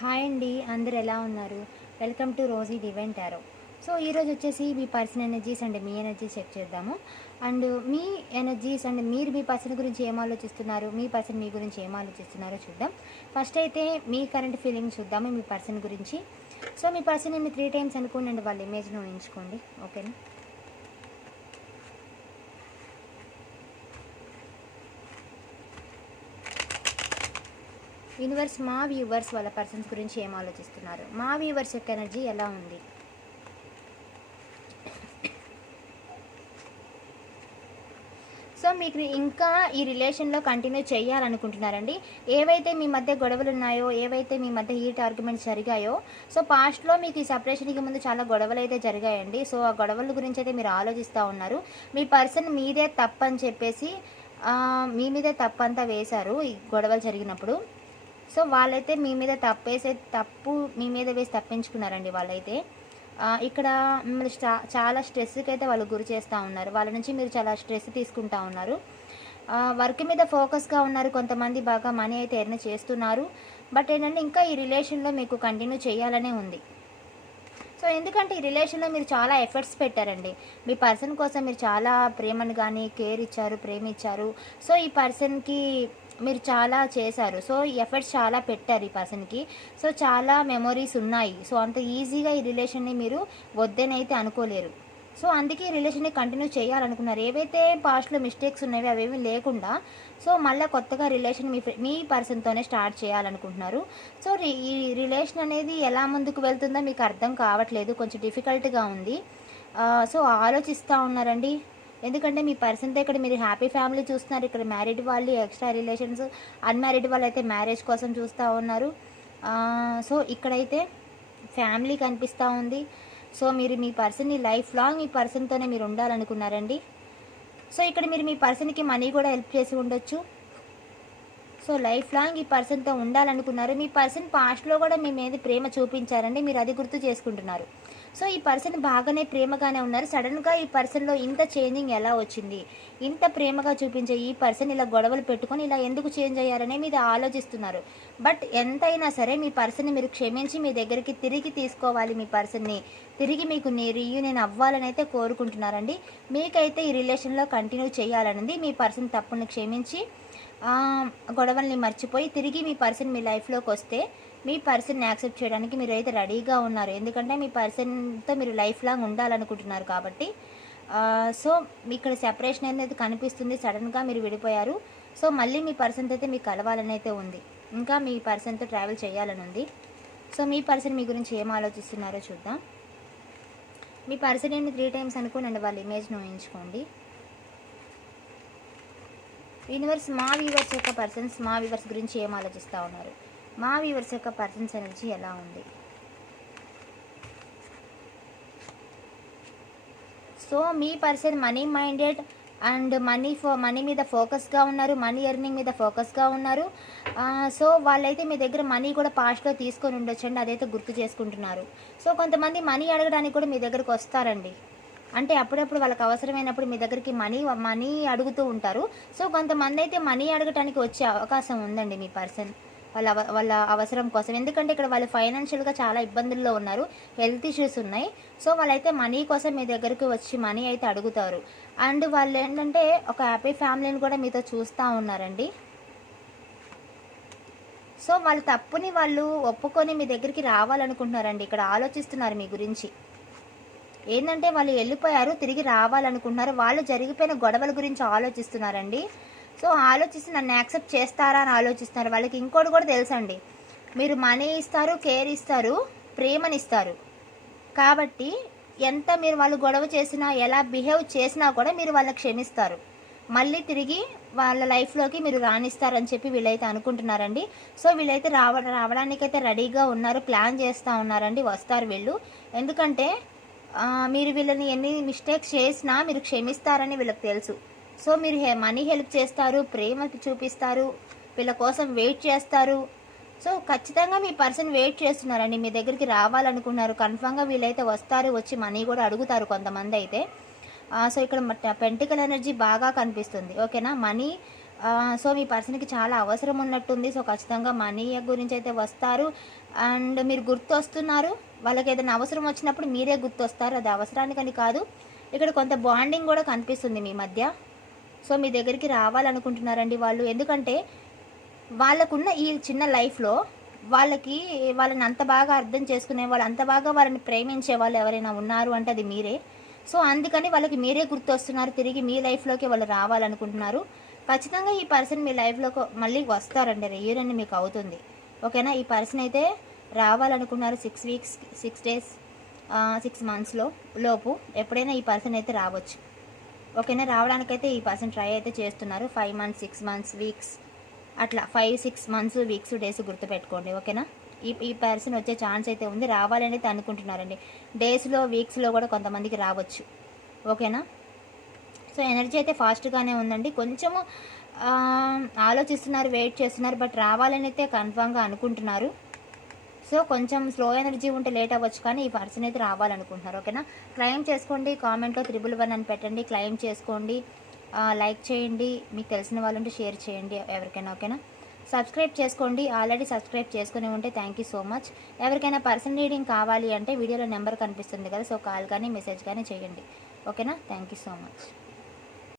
Hi అండి అందరు ఎలా ఉన్నారు? Welcome to rosy divine tarot. So ఈరోజు వచ్చేసి మీ పర్సన్ ఎనర్జీస్ అండ్ మీ ఎనర్జీస్ చెక్ చేద్దాము. అండ్ మీ ఎనర్జీస్ అండ్ మీరు మీ పర్సన్ గురించి ఏం ఆలోచిస్తున్నారు? మీ పర్సన్ మీ గురించి ఏం ఆలోచిస్తున్నారో చూద్దాం. ఫస్ట్ అయితే మీ కరెంట్ ఫీలింగ్ చూద్దాము మీ పర్సన్ గురించి. సో మీ పర్సన్ మీ త్రీ టైమ్స్ అనుకోండి వాళ్ళ ఇమేజ్ను ఊహించుకోండి. ఓకేనా? యూనివర్స్ మా వ్యూవర్స్ వాళ్ళ పర్సన్స్ గురించి ఏం ఆలోచిస్తున్నారు? మా వ్యూవర్స్ యొక్క ఎనర్జీ ఎలా ఉంది? సో మీకు ఇంకా ఈ రిలేషన్లో కంటిన్యూ చేయాలనుకుంటున్నారండి. ఏవైతే మీ మధ్య గొడవలు ఉన్నాయో ఏవైతే మీ మధ్య హీట్ ఆర్గ్యుమెంట్స్ జరిగాయో సో పాస్ట్లో మీకు ఈ సపరేషన్కి ముందు చాలా గొడవలు అయితే జరిగాయండి. సో ఆ గొడవల గురించి అయితే మీరు ఆలోచిస్తూ ఉన్నారు. మీ పర్సన్ మీదే తప్పని చెప్పేసి మీ మీదే తప్పంతా వేశారు ఈ గొడవలు జరిగినప్పుడు. సో వాళ్ళైతే మీ మీద తప్పేసే తప్పు మీ మీద వేసి తప్పించుకున్నారండి వాళ్ళైతే. ఇక్కడ మిమ్మల్ని చాలా స్ట్రెస్కి అయితే వాళ్ళు గురి చేస్తూ ఉన్నారు. వాళ్ళ నుంచి మీరు చాలా స్ట్రెస్ తీసుకుంటా ఉన్నారు. వర్క్ మీద ఫోకస్గా ఉన్నారు కొంతమంది బాగా మనీ అయితే ఎర్న్ చేస్తున్నారు. బట్ ఏంటంటే ఇంకా ఈ రిలేషన్లో మీకు కంటిన్యూ చేయాలనే ఉంది. సో ఎందుకంటే ఈ రిలేషన్లో మీరు చాలా ఎఫర్ట్స్ పెట్టారండి. మీ పర్సన్ కోసం మీరు చాలా ప్రేమను కానీ కేర్ ఇచ్చారు ప్రేమ ఇచ్చారు సో ఈ పర్సన్కి మీరు చాలా చేశారు. సో ఈ ఎఫర్ట్స్ చాలా పెట్టారు ఈ పర్సన్కి. సో చాలా మెమొరీస్ ఉన్నాయి. సో అంత ఈజీగా ఈ రిలేషన్ని మీరు వద్దనైతే అనుకోలేరు. సో అందుకే ఈ రిలేషన్ని కంటిన్యూ చేయాలనుకున్నారు. ఏవైతే పాస్ట్లో మిస్టేక్స్ ఉన్నాయో అవేమీ లేకుండా సో మళ్ళీ కొత్తగా రిలేషన్ మీ మీ పర్సన్తోనే స్టార్ట్ చేయాలనుకుంటున్నారు. సో ఈ రిలేషన్ అనేది ఎలా ముందుకు వెళ్తుందో మీకు అర్థం కావట్లేదు. కొంచెం డిఫికల్ట్గా ఉంది. సో ఆలోచిస్తూ ఉన్నారండి. ఎందుకంటే మీ పర్సన్తో ఇక్కడ మీరు హ్యాపీ ఫ్యామిలీ చూస్తున్నారు. ఇక్కడ మ్యారీడ్ వాళ్ళు ఎక్స్ట్రా రిలేషన్స్ అన్మ్యారీడ్ వాళ్ళు అయితే మ్యారేజ్ కోసం చూస్తూ ఉన్నారు. సో ఇక్కడైతే ఫ్యామిలీ కనిపిస్తూ ఉంది. సో మీరు మీ పర్సన్ని లైఫ్ లాంగ్ మీ పర్సన్తోనే మీరు ఉండాలనుకున్నారండి. సో ఇక్కడ మీరు మీ పర్సన్కి మనీ కూడా హెల్ప్ చేసి ఉండొచ్చు. సో లైఫ్ లాంగ్ ఈ పర్సన్తో ఉండాలనుకున్నారు. మీ పర్సన్ పాస్ట్లో కూడా మీ మీద ప్రేమ చూపించారండి. మీరు అది గుర్తు చేసుకుంటున్నారు. సో ఈ పర్సన్ బాగానే ప్రేమగానే ఉన్నారు. సడన్గా ఈ పర్సన్లో ఇంత చేంజింగ్ ఎలా వచ్చింది? ఇంత ప్రేమగా చూపించే ఈ పర్సన్ ఇలా గొడవలు పెట్టుకొని ఇలా ఎందుకు చేంజ్ అయ్యారనే మీరు ఆలోచిస్తున్నారు. బట్ ఎంతైనా సరే మీ పర్సన్ని మీరు క్షమించి మీ దగ్గరికి తిరిగి తీసుకోవాలి మీ పర్సన్ని. తిరిగి మీకు నీ రీయూనియన్ అవ్వాలని అయితే కోరుకుంటున్నారండి. మీకైతే ఈ రిలేషన్లో కంటిన్యూ చేయాలనేది. మీ పర్సన్ తప్పుని క్షమించి గొడవల్ని మర్చిపోయి తిరిగి మీ పర్సన్ మీ లైఫ్లోకి వస్తే మీ పర్సన్ని యాక్సెప్ట్ చేయడానికి మీరు అయితే రెడీగా ఉన్నారు. ఎందుకంటే మీ పర్సన్తో మీరు లైఫ్ లాంగ్ ఉండాలనుకుంటున్నారు కాబట్టి. సో మీ ఇక్కడ సెపరేషన్ అనేది కనిపిస్తుంది. సడన్గా మీరు విడిపోయారు. సో మళ్ళీ మీ పర్సన్తో అయితే మీకు కలవాలని అయితే ఉంది. ఇంకా మీ పర్సన్తో ట్రావెల్ చేయాలని ఉంది. సో మీ పర్సన్ మీ గురించి ఏం ఆలోచిస్తున్నారో చూద్దాం. మీ పర్సన్ ఏమి త్రీ టైమ్స్ అనుకోండి వాళ్ళ ఇమేజ్ను ఊహించుకోండి. యూనివర్స్ మా వ్యూవర్స్ యొక్క పర్సన్స్ మా వ్యూవర్స్ గురించి ఏం ఆలోచిస్తూ ఉన్నారు? మా వ్యూవర్స్ యొక్క పర్సన్స్ ఎనర్జీ ఎలా ఉంది? So me person money minded and money ఫో మనీ మీద ఫోకస్గా ఉన్నారు మనీ ఎర్నింగ్ మీద ఫోకస్గా ఉన్నారు. సో వాళ్ళైతే మీ దగ్గర మనీ కూడా పాస్ట్లో తీసుకొని ఉండొచ్చండి అదైతే గుర్తు చేసుకుంటున్నారు. సో కొంతమంది మనీ అడగడానికి కూడా మీ దగ్గరకు వస్తారండి. అంటే అప్పుడప్పుడు వాళ్ళకి అవసరమైనప్పుడు మీ దగ్గరికి మనీ మనీ అడుగుతూ ఉంటారు. సో కొంతమంది అయితే మనీ అడగటానికి వచ్చే అవకాశం ఉందండి మీ పర్సన్ వాళ్ళ వాళ్ళ అవసరం కోసం. ఎందుకంటే ఇక్కడ వాళ్ళు ఫైనాన్షియల్గా చాలా ఇబ్బందుల్లో ఉన్నారు. హెల్త్ ఇష్యూస్ ఉన్నాయి. సో వాళ్ళైతే మనీ కోసం మీ దగ్గరికి వచ్చి మనీ అయితే అడుగుతారు. అండ్ వాళ్ళు ఏంటంటే ఒక హ్యాపీ ఫ్యామిలీని కూడా మీతో చూస్తూ ఉన్నారండి. సో వాళ్ళ తప్పుని వాళ్ళు ఒప్పుకొని మీ దగ్గరికి రావాలనుకుంటున్నారండి. ఇక్కడ ఆలోచిస్తున్నారు మీ గురించి. ఏంటంటే వాళ్ళు వెళ్ళిపోయారు తిరిగి రావాలనుకుంటున్నారు. వాళ్ళు జరిగిపోయిన గొడవల గురించి ఆలోచిస్తున్నారండి. సో ఆలోచిస్తే నన్ను యాక్సెప్ట్ చేస్తారా అని ఆలోచిస్తున్నారు వాళ్ళకి ఇంకోటి కూడా తెలుసండి. మీరు మనీ ఇస్తారు కేర్ ఇస్తారు ప్రేమనిస్తారు కాబట్టి ఎంత మీరు వాళ్ళు గొడవ చేసినా ఎలా బిహేవ్ చేసినా కూడా మీరు వాళ్ళని క్షమిస్తారు. మళ్ళీ తిరిగి వాళ్ళ లైఫ్లోకి మీరు రాణిస్తారని చెప్పి వీళ్ళైతే అనుకుంటున్నారండి. సో వీళ్ళైతే రావ రావడానికైతే రెడీగా ఉన్నారు ప్లాన్ చేస్తూ ఉన్నారండి వస్తారు వీళ్ళు. ఎందుకంటే మీరు వీళ్ళని ఎన్ని మిస్టేక్స్ చేసినా మీరు క్షమిస్తారని వీళ్ళకి తెలుసు. సో మీరు హె మనీ హెల్ప్ చేస్తారు ప్రేమ చూపిస్తారు వీళ్ళ కోసం వెయిట్ చేస్తారు. సో ఖచ్చితంగా మీ పర్సన్ వెయిట్ చేస్తున్నారండి. మీ దగ్గరికి రావాలనుకున్నారు కన్ఫామ్గా వీళ్ళైతే వస్తారు వచ్చి మనీ కూడా అడుగుతారు కొంతమంది అయితే. సో ఇక్కడ పెంటికల్ ఎనర్జీ బాగా కనిపిస్తుంది. ఓకేనా? మనీ సో మీ పర్సన్కి చాలా అవసరం ఉన్నట్టుంది. సో ఖచ్చితంగా మనీ గురించి అయితే వస్తారు. అండ్ మీరు గుర్తు వస్తున్నారు వాళ్ళకి ఏదైనా అవసరం వచ్చినప్పుడు మీరే గుర్తు వస్తారు అది అవసరానికని కాదు. ఇక్కడ కొంత బాండింగ్ కూడా కనిపిస్తుంది మీ మధ్య. సో మీ దగ్గరికి రావాలనుకుంటున్నారండి వాళ్ళు. ఎందుకంటే వాళ్ళకున్న ఈ చిన్న లైఫ్లో వాళ్ళకి వాళ్ళని అంత బాగా అర్థం చేసుకునే వాళ్ళు అంత బాగా వాళ్ళని ప్రేమించే వాళ్ళు ఎవరైనా ఉన్నారు అంటే అది మీరే. సో అందుకని వాళ్ళకి మీరే గుర్తొస్తున్నారు. తిరిగి మీ లైఫ్లోకి వాళ్ళు రావాలనుకుంటున్నారు. ఖచ్చితంగా ఈ పర్సన్ మీ లైఫ్లోకి మళ్ళీ వస్తారండి. రీయూనియన్ మీకు అవుతుంది. ఓకేనా? ఈ పర్సన్ అయితే రావాలనుకున్నారు six weeks six days six మంత్స్లో లోపు. ఎప్పుడైనా ఈ పర్సన్ అయితే రావచ్చు. ఓకేనా రావడానికైతే ఈ పర్సన్ ట్రై అయితే చేస్తున్నారు. Five months six months weeks అట్లా five six months weeks days గుర్తుపెట్టుకోండి ఓకేనా? ఈ ఈ పర్సన్ వచ్చే ఛాన్స్ అయితే ఉంది. రావాలని అయితే అనుకుంటున్నారండి. డేస్లో వీక్స్లో కూడా కొంతమందికి రావచ్చు ఓకేనా? సో ఎనర్జీ అయితే ఫాస్ట్గానే ఉందండి. కొంచెము ఆలోచిస్తున్నారు వెయిట్ చేస్తున్నారు బట్ రావాలని అయితే కన్ఫామ్గా అనుకుంటున్నారు. సో కొంచెం స్లో ఎనర్జీ ఉంటే లేట్ అవ్వచ్చు కానీ ఈ పర్సన్ అయితే రావాలనుకుంటున్నారు ఓకేనా? క్లైమ్ చేసుకోండి కామెంట్లో త్రిబుల్ వన్ అని పెట్టండి క్లెయిమ్ చేసుకోండి లైక్ చేయండి మీకు తెలిసిన వాళ్ళు ఉంటే షేర్ చేయండి ఎవరికైనా ఓకేనా? సబ్స్క్రైబ్ చేసుకోండి ఆల్రెడీ సబ్స్క్రైబ్ చేసుకుని ఉంటే థ్యాంక్ యూ సో మచ్. ఎవరికైనా పర్సన్ రీడింగ్ కావాలి అంటే వీడియోలో నెంబర్ కనిపిస్తుంది కదా సో కాల్ కానీ మెసేజ్ కానీ చేయండి ఓకేనా? Thank you so much.